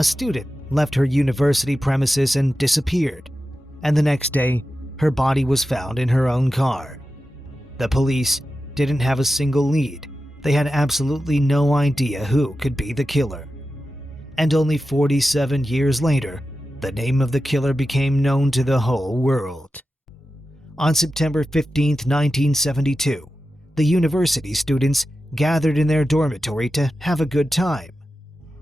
A student left her university premises and disappeared, and the next day, her body was found in her own car. The police didn't have a single lead. They had absolutely no idea who could be the killer. And only 47 years later, the name of the killer became known to the whole world. On September 15, 1972, the university students gathered in their dormitory to have a good time.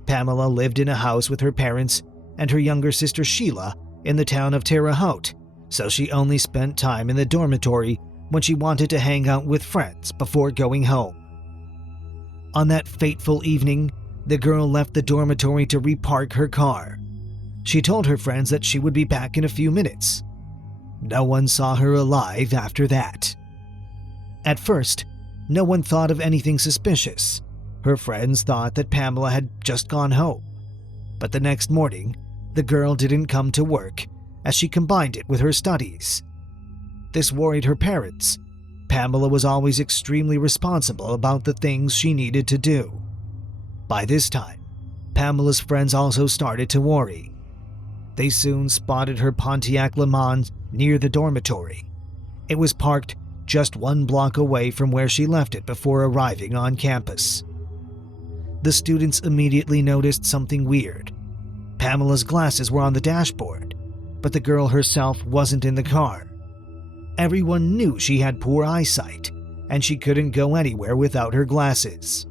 Pamela lived in a house with her parents and her younger sister Sheila in the town of Terre Haute, so she only spent time in the dormitory when she wanted to hang out with friends before going home. On that fateful evening, the girl left the dormitory to repark her car. She told her friends that she would be back in a few minutes. No one saw her alive after that. At first, no one thought of anything suspicious. Her friends thought that Pamela had just gone home. But the next morning, the girl didn't come to work as she combined it with her studies. This worried her parents. Pamela was always extremely responsible about the things she needed to do. By this time, Pamela's friends also started to worry. They soon spotted her Pontiac Le Mans near the dormitory. It was parked just 1 block away from where she left it before arriving on campus. The students immediately noticed something weird. Pamela's glasses were on the dashboard, but the girl herself wasn't in the car. Everyone knew she had poor eyesight, and she couldn't go anywhere without her glasses.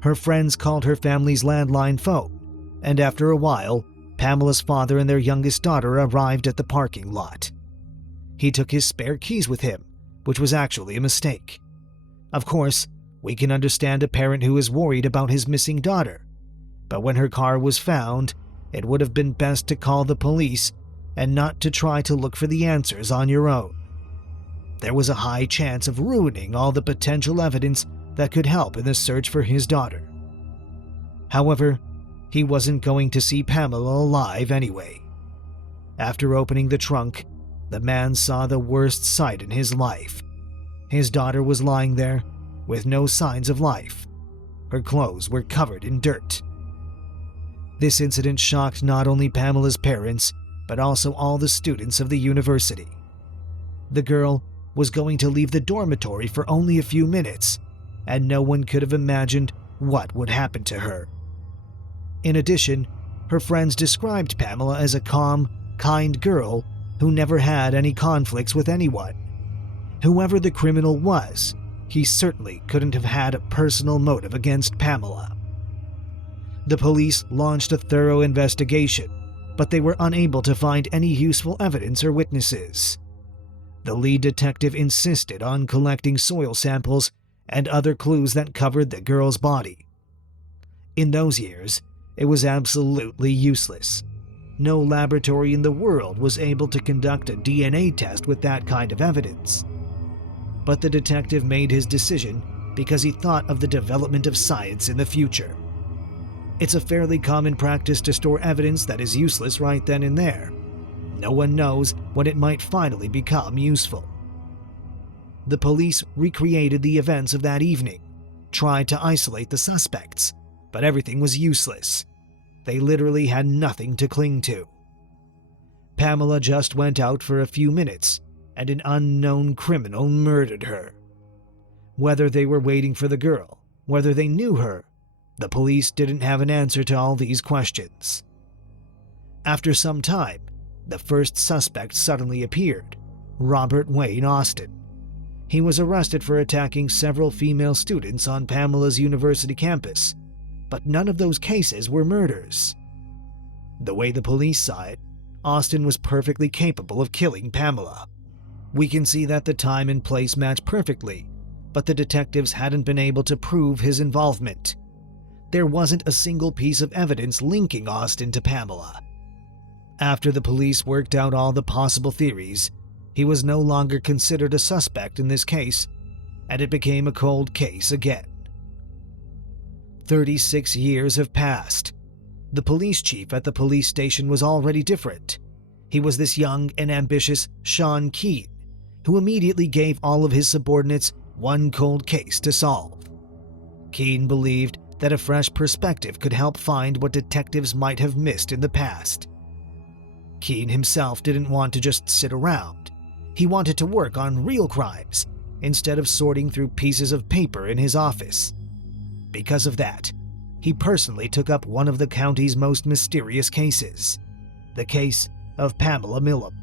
Her friends called her family's landline phone, and after a while, Pamela's father and their youngest daughter arrived at the parking lot. He took his spare keys with him, which was actually a mistake. Of course, we can understand a parent who is worried about his missing daughter, but when her car was found, it would have been best to call the police and not to try to look for the answers on your own. There was a high chance of ruining all the potential evidence that could help in the search for his daughter. However, he wasn't going to see Pamela alive anyway. After opening the trunk, the man saw the worst sight in his life. His daughter was lying there with no signs of life. Her clothes were covered in dirt. This incident shocked not only Pamela's parents, but also all the students of the university. The girl was going to leave the dormitory for only a few minutes, and no one could have imagined what would happen to her. In addition, her friends described Pamela as a calm, kind girl who never had any conflicts with anyone. Whoever the criminal was, he certainly couldn't have had a personal motive against Pamela. The police launched a thorough investigation, but they were unable to find any useful evidence or witnesses. The lead detective insisted on collecting soil samples and other clues that covered the girl's body. In those years, it was absolutely useless. No laboratory in the world was able to conduct a DNA test with that kind of evidence. But the detective made his decision because he thought of the development of science in the future. It's a fairly common practice to store evidence that is useless right then and there. No one knows when it might finally become useful. The police recreated the events of that evening, tried to isolate the suspects, but everything was useless. They literally had nothing to cling to. Pamela just went out for a few minutes, and an unknown criminal murdered her. Whether they were waiting for the girl, whether they knew her, the police didn't have an answer to all these questions. After some time, the first suspect suddenly appeared, Robert Wayne Austin. He was arrested for attacking several female students on Pamela's university campus, but none of those cases were murders. The way the police saw it, Austin was perfectly capable of killing Pamela. We can see that the time and place match perfectly, but the detectives hadn't been able to prove his involvement. There wasn't a single piece of evidence linking Austin to Pamela. After the police worked out all the possible theories, he was no longer considered a suspect in this case, and it became a cold case again. 36 years have passed. The police chief at the police station was already different. He was this young and ambitious Sean Keane, who immediately gave all of his subordinates one cold case to solve. Keane believed that a fresh perspective could help find what detectives might have missed in the past. Keene himself didn't want to just sit around. He wanted to work on real crimes instead of sorting through pieces of paper in his office. Because of that, he personally took up one of the county's most mysterious cases, the case of Pamela Milam.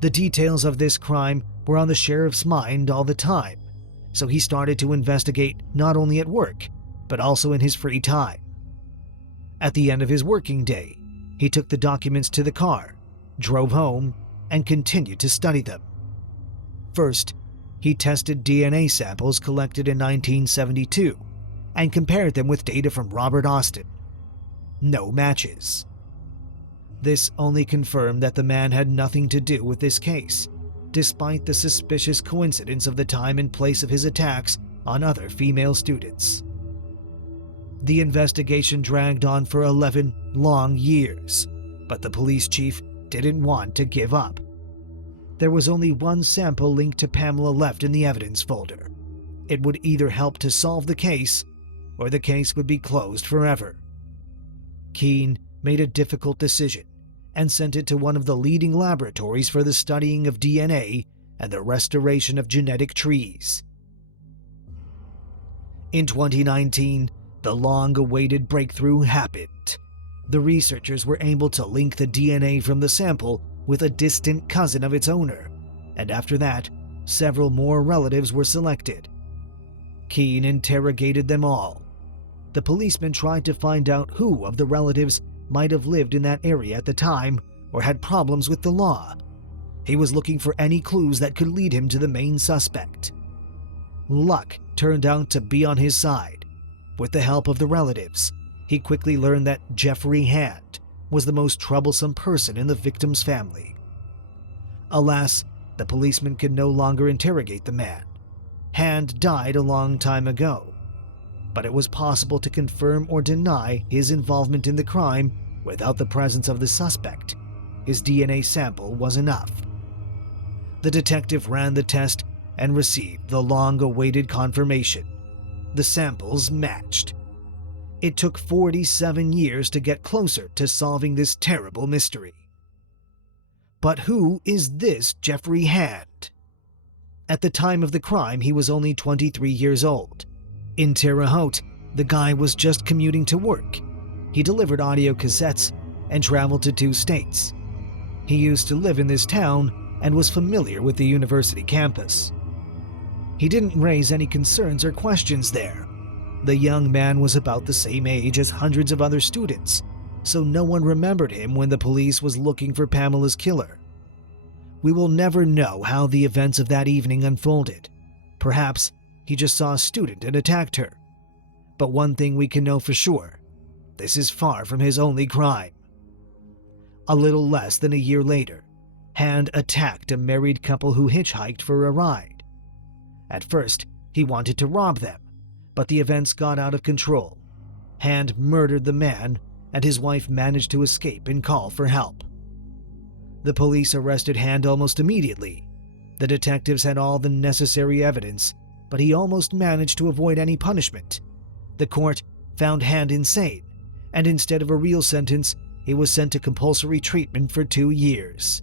The details of this crime were on the sheriff's mind all the time, so he started to investigate not only at work, but also in his free time. At the end of his working day, he took the documents to the car, drove home, and continued to study them. First, he tested DNA samples collected in 1972 and compared them with data from Robert Austin. No matches. This only confirmed that the man had nothing to do with this case, despite the suspicious coincidence of the time and place of his attacks on other female students. The investigation dragged on for 11 long years, but the police chief didn't want to give up. There was only one sample linked to Pamela left in the evidence folder. It would either help to solve the case, or the case would be closed forever. Keene made a difficult decision and sent it to one of the leading laboratories for the studying of DNA and the restoration of genetic trees. In 2019, the long-awaited breakthrough happened. The researchers were able to link the DNA from the sample with a distant cousin of its owner, and after that, several more relatives were selected. Keene interrogated them all. The policeman tried to find out who of the relatives might have lived in that area at the time or had problems with the law. He was looking for any clues that could lead him to the main suspect. Luck turned out to be on his side. With the help of the relatives, he quickly learned that Jeffrey Hand was the most troublesome person in the victim's family. Alas, the policeman could no longer interrogate the man. Hand died a long time ago, but it was possible to confirm or deny his involvement in the crime without the presence of the suspect. His DNA sample was enough. The detective ran the test and received the long-awaited confirmation. The samples matched. It took 47 years to get closer to solving this terrible mystery. But who is this Jeffrey Hand? At the time of the crime, he was only 23 years old. In Terre Haute, the guy was just commuting to work. He delivered audio cassettes and traveled to 2 states. He used to live in this town and was familiar with the university campus. He didn't raise any concerns or questions there. The young man was about the same age as hundreds of other students, so no one remembered him when the police was looking for Pamela's killer. We will never know how the events of that evening unfolded. Perhaps he just saw a student and attacked her. But one thing we can know for sure, this is far from his only crime. A little less than a year later, Hand attacked a married couple who hitchhiked for a ride. At first, he wanted to rob them, but the events got out of control. Hand murdered the man, and his wife managed to escape and call for help. The police arrested Hand almost immediately. The detectives had all the necessary evidence, but he almost managed to avoid any punishment. The court found Hand insane, and instead of a real sentence, he was sent to compulsory treatment for 2 years.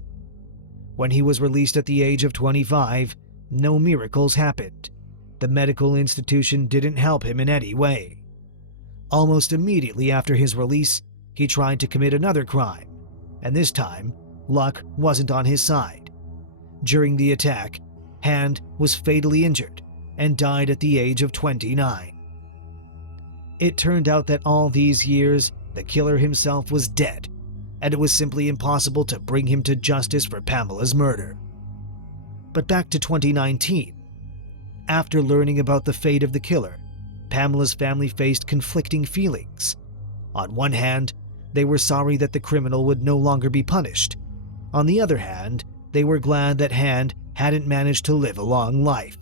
When he was released at the age of 25, no miracles happened. The medical institution didn't help him in any way. Almost immediately after his release, he tried to commit another crime, and this time, luck wasn't on his side. During the attack, Hand was fatally injured and died at the age of 29. It turned out that all these years, the killer himself was dead, and it was simply impossible to bring him to justice for Pamela's murder. But back to 2019. After learning about the fate of the killer, Pamela's family faced conflicting feelings. On one hand, they were sorry that the criminal would no longer be punished. On the other hand, they were glad that Hand hadn't managed to live a long life.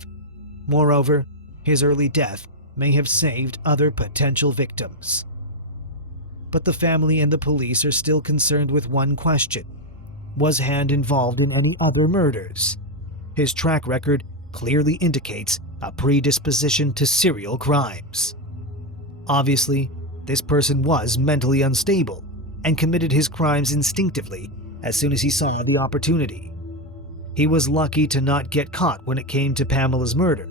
Moreover, his early death may have saved other potential victims. But the family and the police are still concerned with one question. Was Hand involved in any other murders? His track record clearly indicates a predisposition to serial crimes. Obviously, this person was mentally unstable and committed his crimes instinctively as soon as he saw the opportunity. He was lucky to not get caught when it came to Pamela's murder,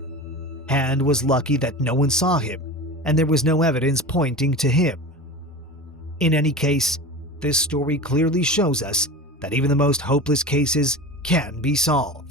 and was lucky that no one saw him and there was no evidence pointing to him. In any case, this story clearly shows us that even the most hopeless cases can be solved.